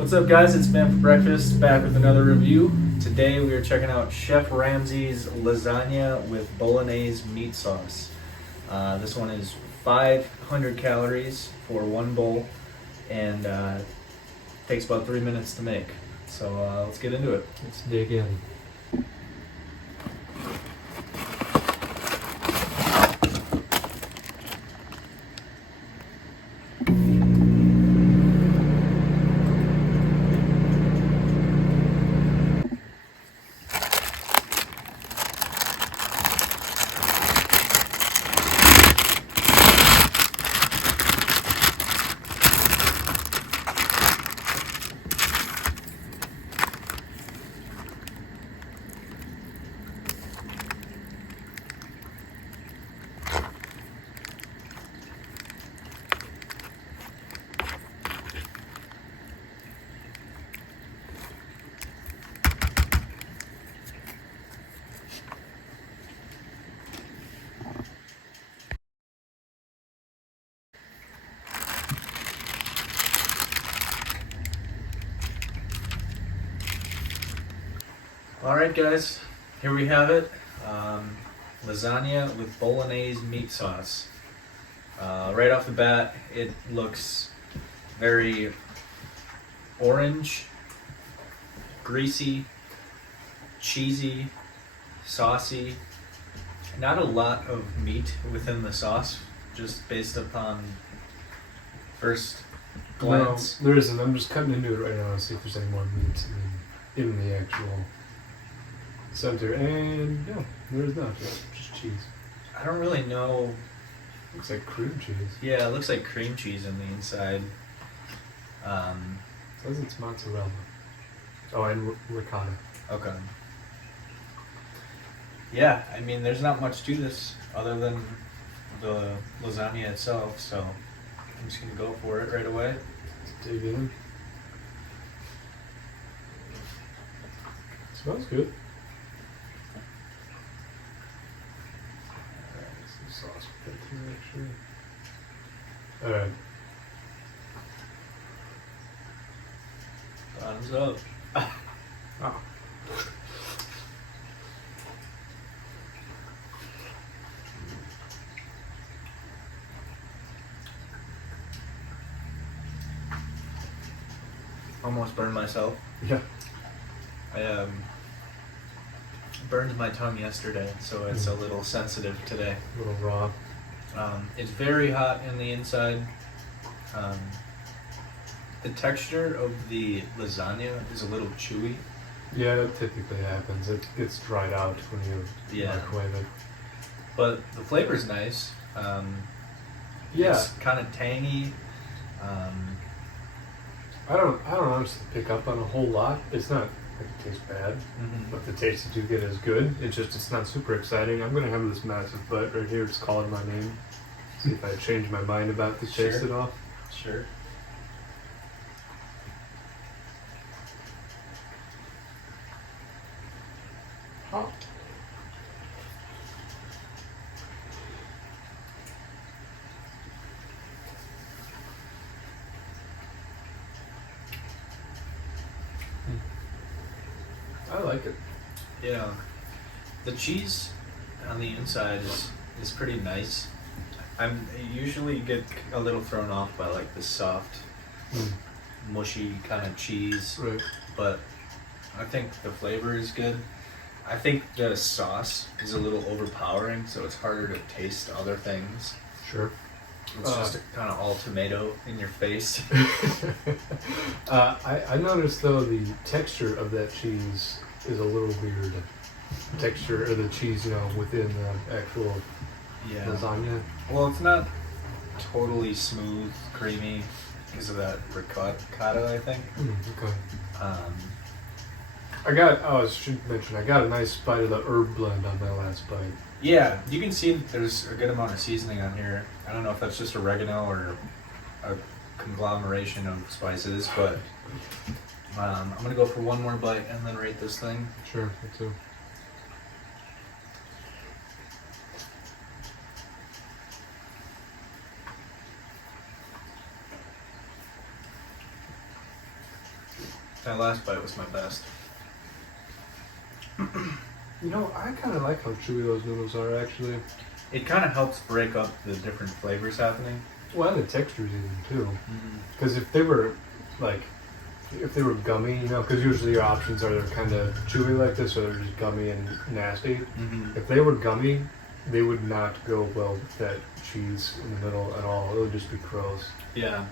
What's up, guys? It's Man for Breakfast, back with another review. Today we are checking out Chef Ramsay's lasagna with bolognese meat sauce. This one is 500 calories for one bowl and takes about 3 minutes to make. So let's get into it. Let's dig in. Alright, guys, here we have it. Lasagna with bolognese meat sauce. Right off the bat, it looks very orange, greasy, cheesy, saucy. Not a lot of meat within the sauce, just based upon first glance. No, there isn't. I'm just cutting into it right now to see if there's any more meat in the actual center. And no, there's not. Just cheese. I don't really know. Looks like cream cheese. Yeah, it looks like cream cheese on the inside. Says it's mozzarella. Oh, and ricotta. Okay. Yeah, I mean, there's not much to this other than the lasagna itself, so I'm just gonna go for it right away. Let's dig in. Smells good. Some sauce with that too, actually. Alright. Thumbs up. Oh. Almost burned myself. Yeah. I burned my tongue yesterday, so it's a little sensitive today. A little raw. It's very hot in the inside. The texture of the lasagna is a little chewy. Yeah, that typically happens. It gets dried out when you microwave it. But the flavor's nice. Yeah. It's kind of tangy. I don't honestly pick up on a whole lot. It's not like it tastes bad, but the taste that you get is good. It's not super exciting. I'm gonna have this massive bite right here. It's calling my name. See if I change my mind about the taste at all. Sure. Oh. I like it. Yeah. The cheese on the inside is pretty nice. I usually get a little thrown off by like the soft, mushy kind of cheese. Right. But I think the flavor is good. I think the sauce is a little overpowering, so it's harder to taste other things. Sure. It's just kind of all tomato in your face. I noticed though the texture of that cheese is a little weird. Texture of the cheese, within the actual lasagna. Well, it's not totally smooth, creamy because of that ricotta, I think. Okay. Um, I should mention, I got a nice bite of the herb blend on my last bite. Yeah, you can see there's a good amount of seasoning on here. I don't know if that's just oregano or a conglomeration of spices, but I'm going to go for one more bite and then rate this thing. Sure, me too. That last bite was my best. You know, I kind of like how chewy those noodles are, actually. It kind of helps break up the different flavors happening. Well, and the textures even, too. Mm-hmm. Because if they were, like, if they were gummy, you know, because usually your options are they're kind of chewy like this, or they're just gummy and nasty. Mm-hmm. If they were gummy, they would not go well with that cheese in the middle at all. It would just be gross. Yeah.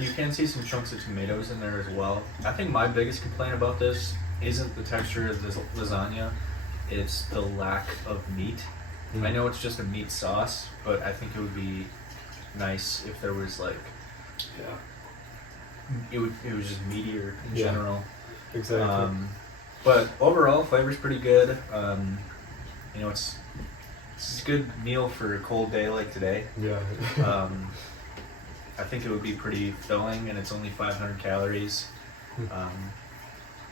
You can see some chunks of tomatoes in there as well. I think my biggest complaint about this isn't the texture of the lasagna, it's the lack of meat. I know it's just a meat sauce, but I think it would be nice if there was like, it was just meatier in general. Exactly. But overall, flavor's pretty good. You know, it's a good meal for a cold day like today. Yeah. I think it would be pretty filling, and it's only 500 calories,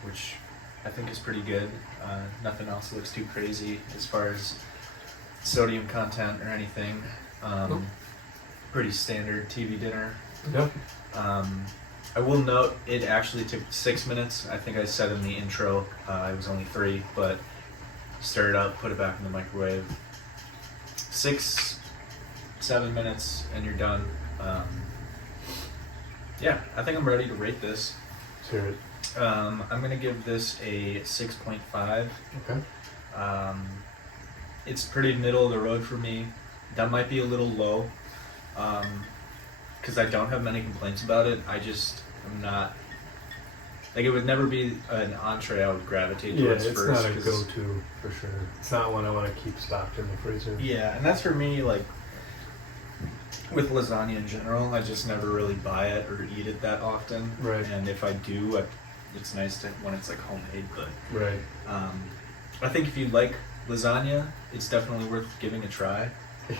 which I think is pretty good. Nothing else looks too crazy as far as sodium content or anything. Pretty standard TV dinner. Yep. I will note it actually took 6 minutes. I think I said in the intro it was only 3, but stir it up, put it back in the microwave. 6-7 minutes, and you're done. Yeah, I think I'm ready to rate this. Let's hear it. I'm gonna give this a 6.5. Okay. It's pretty middle of the road for me. That might be a little low, because I don't have many complaints about it. I just am not, like, it would never be an entree I would gravitate towards it's first. not a go-to for sure. It's not one I want to keep stocked in the freezer. Yeah, and that's for me, like, with lasagna in general, I just never really buy it or eat it that often. Right. And if I do, it's nice to when it's like homemade. But Right. I think if you like lasagna, it's definitely worth giving a try. Yeah.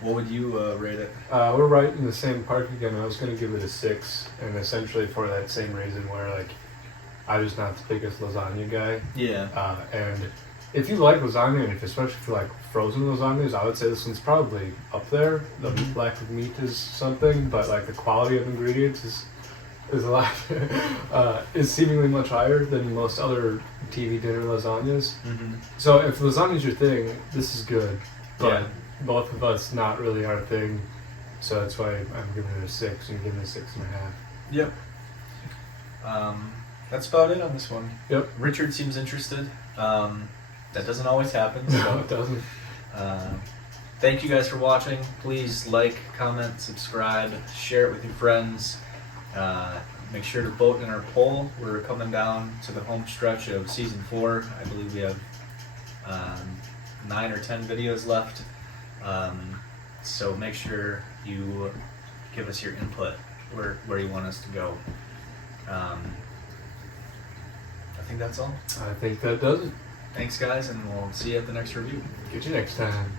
What would you rate it? We're right in the same park again. I was going to give it a 6, and essentially for that same reason where, like, I'm just not the biggest lasagna guy. Yeah. And if you like lasagna, and especially if you like frozen lasagnas, I would say this one's probably up there. The lack of meat is something, but like the quality of ingredients is a lot is seemingly much higher than most other TV dinner lasagnas. Mm-hmm. So if lasagna's your thing, this is good. But Yeah. both of us, not really our thing. So that's why I'm giving it a 6 and giving it a 6.5. Yep. That's about it on this one. Yep. Richard seems interested. That doesn't always happen. No, So, it doesn't. thank you guys for watching. Please like, comment, subscribe, share it with your friends. Make sure to vote in our poll. We're coming down to the home stretch of season 4. I believe we have 9 or 10 videos left. So make sure you give us your input where you want us to go. I think that's all. I think that does it. Thanks, guys, and we'll see you at the next review. Get you next time.